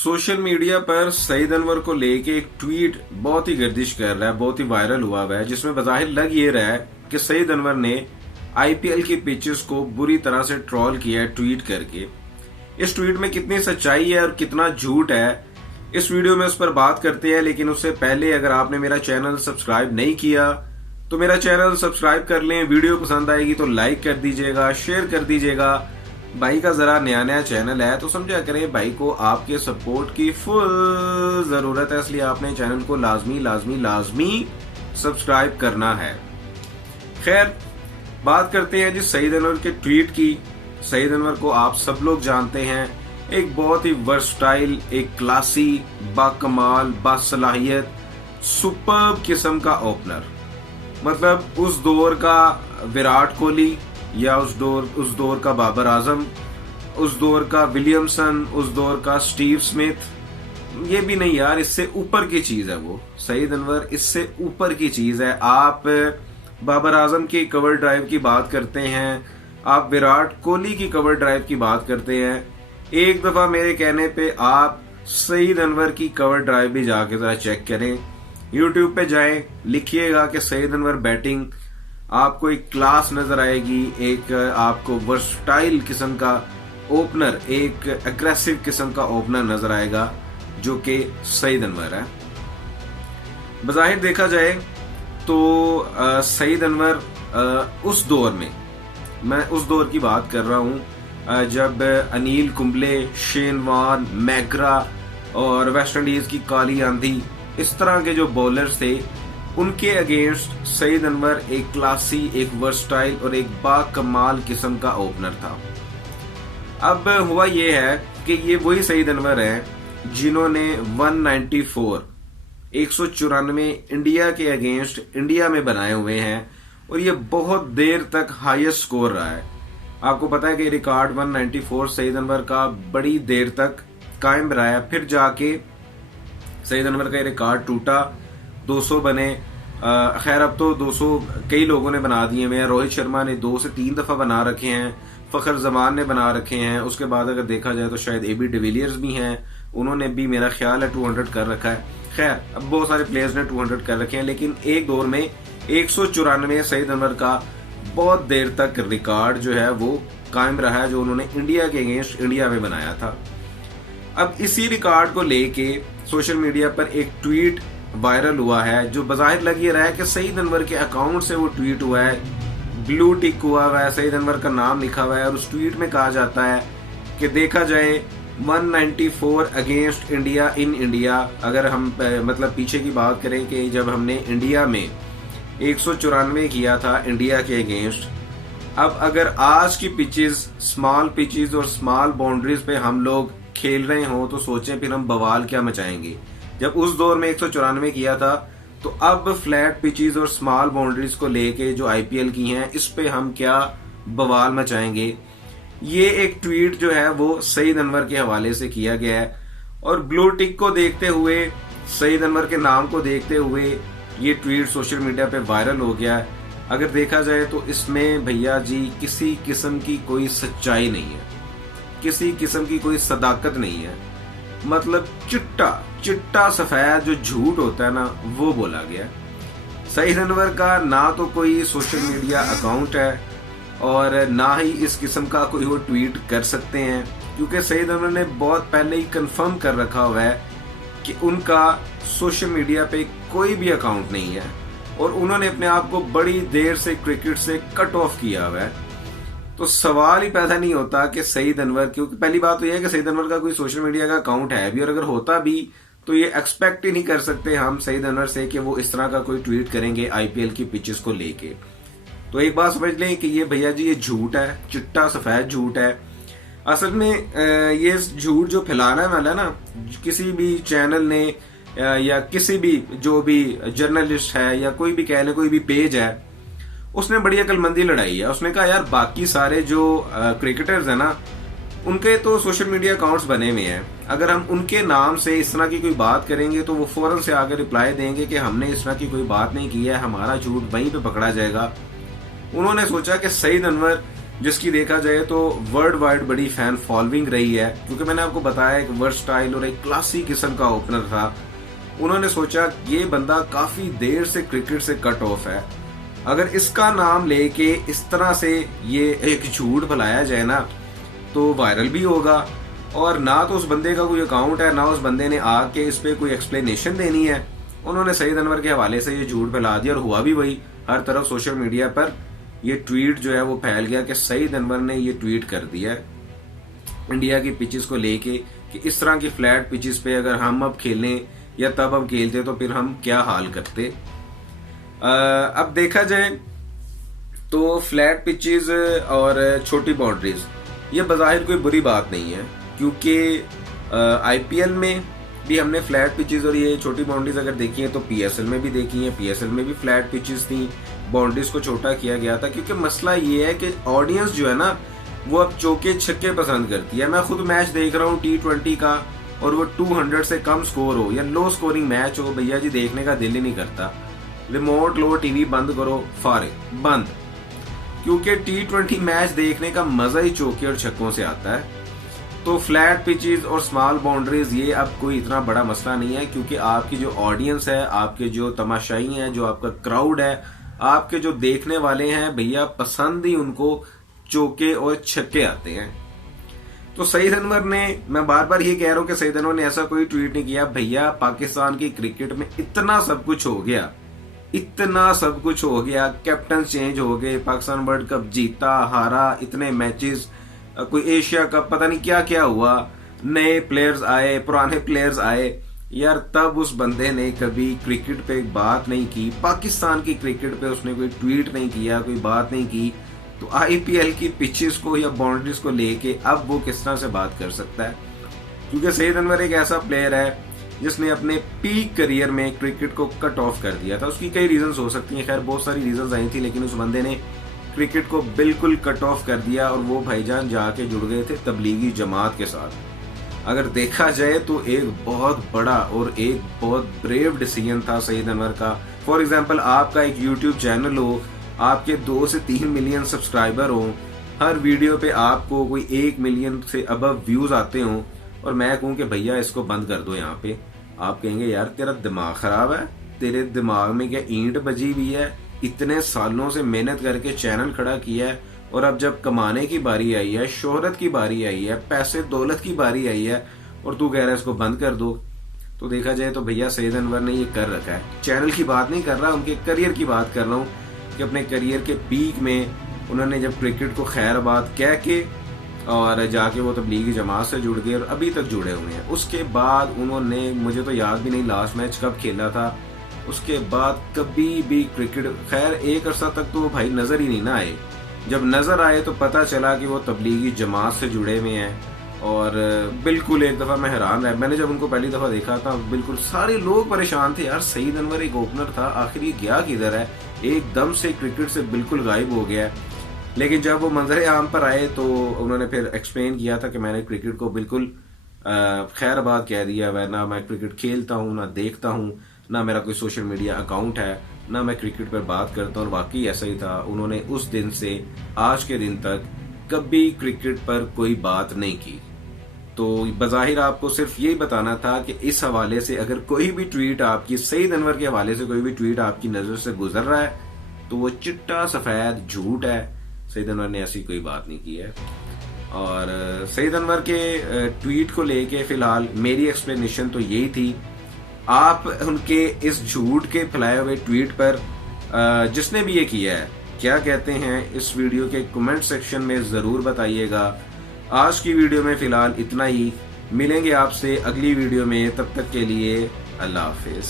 Social media पर सईद अनवर को लेके एक ट्वीट बहुत ही गर्दिश कर रहा है, बहुत ही वायरल हुआ है, जिसमें बज़ाहिर लग ये रहा है कि सईद अनवर ने आईपीएल की पिचेस को बुरी तरह से ट्रोल किया है ट्वीट करके। इस ट्वीट में कितनी सच्चाई है और कितना झूठ है, इस वीडियो में उस पर बात करते हैं। लेकिन उससे पहले अगर आपने मेरा चैनल सब्सक्राइब नहीं किया तो मेरा चैनल सब्सक्राइब कर लें। वीडियो पसंद आएगी तो लाइक कर दीजिएगा, शेयर कर दीजिएगा। भाई का जरा नया चैनल है तो समझा करें, भाई को आपके सपोर्ट की फुल जरूरत है, इसलिए आपने चैनल को लाजमी सब्सक्राइब करना है। खैर, बात करते हैं जी सईद अनवर के ट्वीट की। सईद अनवर को आप सब लोग जानते हैं, एक बहुत ही वर्सटाइल, एक क्लासी, बाकमाल, बासलाहियत, सुपर्ब किस्म का ओपनर। मतलब उस दौर का विराट कोहली या उस दौर का बाबर आजम, उस दौर का विलियमसन, उस दौर का स्टीव स्मिथ। ये भी नहीं यार, इससे ऊपर की चीज है वो सईद अनवर, इससे ऊपर की चीज है। आप बाबर आजम की कवर ड्राइव की बात करते हैं, आप विराट कोहली की कवर ड्राइव की बात करते हैं। एक दफा मेरे कहने पे आप सईद अनवर की कवर ड्राइव भी जाके जरा चेक करें, यूट्यूब पे जाएं, लिखिएगा कि सईद अनवर बैटिंग, आपको एक क्लास नजर आएगी, एक आपको वर्सटाइल किस्म का ओपनर, एक एग्रेसिव किस्म का ओपनर नजर आएगा जो कि सईद अनवर है। बज़ाहिर देखा जाए तो सईद अनवर उस दौर में, मैं उस दौर की बात कर रहा हूं जब Anil Kumble, Shane Warne, McGrath और वेस्ट इंडीज की काली आंधी, इस तरह के जो बॉलर्स थे, उनके अगेंस्ट सईद अनवर एक क्लासी, एक वर्सटाइल और एक बाकमाल किस्म का ओपनर था। अब हुआ ये है कि ये वही सईद अनवर हैं जिन्होंने 194 इंडिया के अगेंस्ट इंडिया में बनाए हुए हैं, और ये बहुत देर तक हाईएस्ट स्कोर रहा है। आपको पता है कि रिकॉर्ड 194 सईद अनवर का बड़ी देर तक कायम रहा है। फिर जाके सईद अनवर का रिकॉर्ड टूटा, 200 बने। खैर अब तो 200 कई लोगों ने बना दिए हुए हैं। रोहित शर्मा ने 2 से 3 दफा बना रखे हैं, फखर जमान ने बना रखे हैं। उसके बाद अगर देखा जाए तो शायद एबी डिविलियर्स भी हैं, उन्होंने भी मेरा ख्याल है 200 कर रखा है। खैर अब बहुत सारे प्लेयर्स ने 200 कर रखे हैं, लेकिन एक दौर में 194 सईद अनवर का बहुत देर तक रिकॉर्ड जो है वो कायम रहा है, जो उन्होंने इंडिया के अगेंस्ट इंडिया में बनाया था। अब इसी रिकॉर्ड को लेके सोशल मीडिया पर एक ट्वीट वायरल हुआ है, जो बज़ाहिर लग ये रहा है कि सईद अनवर के अकाउंट से वो ट्वीट हुआ है, ब्लू टिक हुआ है, सईद अनवर का नाम लिखा हुआ है, और उस ट्वीट में कहा जाता है कि देखा जाए 194 अगेंस्ट इंडिया इन इंडिया। अगर हम मतलब पीछे की बात करें कि जब हमने इंडिया में 194 किया था इंडिया के अगेंस्ट, अब अगर आज की पिचेस, स्मॉल पिचेस और स्मॉल बाउंड्रीज पे हम लोग खेल रहे हो तो सोचें फिर हम बवाल क्या मचाएंगे। जब उस दौर में 194 किया था तो अब फ्लैट पिचेस और स्मॉल बाउंड्रीज को लेके जो आईपीएल की हैं, इस पे हम क्या बवाल मचाएंगे। ये एक ट्वीट जो है वो सईद अनवर के हवाले से किया गया है, और ब्लू टिक को देखते हुए, सईद अनवर के नाम को देखते हुए ये ट्वीट सोशल मीडिया पे वायरल हो गया है। अगर देखा जाए तो इसमें भैया जी किसी किस्म की कोई सच्चाई नहीं है, किसी किस्म की कोई सदाकत नहीं है। मतलब चिट्टा सफेद जो झूठ होता है ना, वो बोला गया। सईद अनवर का ना तो कोई सोशल मीडिया अकाउंट है और ना ही इस किस्म का कोई वो ट्वीट कर सकते हैं, क्योंकि सईद अनवर ने बहुत पहले ही कंफर्म कर रखा हुआ है कि उनका सोशल मीडिया पे कोई भी अकाउंट नहीं है, और उन्होंने अपने आप को बड़ी देर से क्रिकेट से कट ऑफ किया हुआ है। तो सवाल ही पैदा नहीं होता कि सईद अनवर, क्योंकि पहली बात तो यह है कि सईद अनवर का कोई सोशल मीडिया का अकाउंट है भी, और अगर होता भी तो ये एक्सपेक्ट ही नहीं कर सकते हम सईद अनवर से कि वो इस तरह का कोई ट्वीट करेंगे आईपीएल की पिचेस को लेके। तो एक बात समझ लें कि ये भैया जी ये झूठ है, चिट्टा सफेद झूठ है। असल में ये झूठ जो फैलाना वाला ना, किसी भी चैनल ने या किसी भी जो भी जर्नलिस्ट है या कोई भी कह ले, कोई भी पेज है, उसने बड़ी अकलमंदी लड़ाई है। उसने कहा यार बाकी सारे जो क्रिकेटर्स है ना, उनके तो सोशल मीडिया अकाउंट्स बने हुए हैं, अगर हम उनके नाम से इस तरह की कोई बात करेंगे तो वो फौरन से आकर रिप्लाई देंगे कि हमने इस तरह की कोई बात नहीं की है, हमारा झूठ वहीं पे पकड़ा जाएगा। उन्होंने सोचा कि सईद अनवर जिसकी देखा जाए तो वर्ल्ड वाइड बड़ी फैन फॉलोइंग रही है, क्योंकि मैंने आपको बताया एक वर्सटाइल और एक क्लासी किस्म का ओपनर था। उन्होंने सोचा ये बंदा काफी देर से क्रिकेट से कट ऑफ है, अगर इसका नाम लेके इस तरह से ये एक झूठ फैलाया जाए ना तो वायरल भी होगा, और ना तो उस बंदे का कोई अकाउंट है, ना उस बंदे ने आके इस पे कोई एक्सप्लेनेशन देनी है। उन्होंने सईद अनवर के हवाले से ये झूठ फैला दिया और हुआ भी वही। हर तरफ सोशल मीडिया पर ये ट्वीट जो है वो फैल गया कि सईद अनवर ने ये ट्वीट कर दिया इंडिया की पिचेस को लेके कि इस तरह की फ्लैट पिचेस पे अगर हम अब खेलें या तब हम खेलते तो फिर हम क्या हाल करते। अब देखा जाए तो फ्लैट पिचेस और छोटी बाउंड्रीज ये बज़ाहिर कोई बुरी बात नहीं है, क्योंकि आईपीएल में भी हमने फ्लैट पिचेस और ये छोटी बाउंड्रीज अगर देखी है तो पीएसएल में भी देखी है। पीएसएल में भी फ्लैट पिचेस थी, बाउंड्रीज को छोटा किया गया था, क्योंकि मसला ये है कि ऑडियंस जो है ना वो अब चौके छक्के पसंद करती है। मैं खुद मैच देख रहा हूँ T20 का, और वो 200 से कम स्कोर हो या लो स्कोरिंग मैच हो, भैया जी देखने का दिल ही नहीं करता। रिमोट लो, टीवी बंद करो, फारिग बंद, क्योंकि T20 मैच देखने का मजा ही चौके और छक्कों से आता है। तो फ्लैट पिचेस और स्मॉल बाउंड्रीज ये अब कोई इतना बड़ा मसला नहीं है, क्योंकि आपकी जो ऑडियंस है, आपके जो तमाशाई हैं, जो आपका क्राउड है, आपके जो देखने वाले हैं, भैया पसंद ही उनको चौके और छक्के आते हैं। तो सईद अनवर ने, मैं बार बार ये कह रहा हूं कि सईद अनवर ने ऐसा कोई ट्वीट नहीं किया। भैया पाकिस्तान की क्रिकेट में इतना सब कुछ हो गया, इतना सब कुछ हो गया, कैप्टन चेंज हो गए, पाकिस्तान वर्ल्ड कप जीता हारा, इतने मैचेस, कोई एशिया कप, पता नहीं क्या क्या हुआ, नए प्लेयर्स आए, पुराने प्लेयर्स आए यार, तब उस बंदे ने कभी क्रिकेट पे बात नहीं की, पाकिस्तान की क्रिकेट पे उसने कोई ट्वीट नहीं किया, कोई बात नहीं की। तो आईपीएल की पिचेस को या बाउंड्रीज को लेके अब वो किस तरह से बात कर सकता है? क्योंकि सईद अनवर एक ऐसा प्लेयर है जिसने अपने पीक करियर में क्रिकेट को कट ऑफ कर दिया था। उसकी कई रीजंस हो सकती हैं, खैर बहुत सारी रीजंस आई थी, लेकिन उस बंदे ने क्रिकेट को बिल्कुल कट ऑफ कर दिया और वो भाईजान जाके जुड़ गए थे तबलीगी जमात के साथ। अगर देखा जाए तो एक बहुत बड़ा और एक बहुत ब्रेव डिसीजन था सईद अनवर का। फॉर एग्जांपल, आपका एक यूट्यूब चैनल हो, आपके 2 से 3 मिलियन सब्सक्राइबर हो, हर वीडियो पे आपको कोई 1 मिलियन से अबव व्यूज आते हो, और मैं कहूँ कि भैया इसको बंद कर दो यहाँ पे, आप कहेंगे यार तेरा दिमाग खराब है, तेरे दिमाग में क्या ईंट बजी हुई है? इतने सालों से मेहनत करके चैनल खड़ा किया है, और अब जब कमाने की बारी आई है, शोहरत की बारी आई है, पैसे दौलत की बारी आई है, और तू कह रहा है इसको बंद कर दो। तो देखा जाए तो भैया सईद अनवर ने ये कर रखा है। चैनल की बात नहीं कर रहा, उनके करियर की बात कर रहा हूँ कि अपने करियर के पीक में उन्होंने जब क्रिकेट को खैराबाद कह के और जाके वो तबलीगी जमात से जुड़ गए और अभी तक जुड़े हुए हैं। उसके बाद उन्होंने, मुझे तो याद भी नहीं लास्ट मैच कब खेला था, उसके बाद कभी भी क्रिकेट, खैर एक अरसा तक तो भाई नजर ही नहीं ना आए। जब नजर आए तो पता चला कि वो तबलीगी जमात से जुड़े हुए हैं, और बिल्कुल एक दफा मैं हैरान रहा। मैंने जब उनको पहली दफा देखा था, बिल्कुल सारे लोग परेशान थे यार, सईद अनवर एक ओपनर था, आखिर ये गया किधर है, एकदम से क्रिकेट से बिल्कुल गायब हो गया। लेकिन जब वो मंजर आम पर आए तो उन्होंने फिर एक्सप्लेन किया था कि मैंने क्रिकेट को बिल्कुल खैराबाद कह दिया है, ना मैं क्रिकेट खेलता हूँ, ना देखता हूँ, ना मेरा कोई सोशल मीडिया अकाउंट है, ना मैं क्रिकेट पर बात करता हूँ। और वाकई ऐसा ही था, उन्होंने उस दिन से आज के दिन तक कभी क्रिकेट पर कोई बात नहीं की। तो बज़ाहिर आपको सिर्फ यही बताना था कि इस हवाले से अगर कोई भी ट्वीट आपकी, सईद अनवर के हवाले से कोई भी ट्वीट आपकी नज़र से गुजर रहा है तो वो चिट्टा सफ़ेद झूठ है। सईद अनवर ने ऐसी कोई बात नहीं की है। और सईद अनवर के ट्वीट को लेके फिलहाल मेरी एक्सप्लेनेशन तो यही थी। आप उनके इस झूठ के फैलाए हुए ट्वीट पर जिसने भी ये किया है क्या कहते हैं, इस वीडियो के कमेंट सेक्शन में ज़रूर बताइएगा। आज की वीडियो में फिलहाल इतना ही, मिलेंगे आपसे अगली वीडियो में, तब तक के लिए अल्लाह हाफिज़।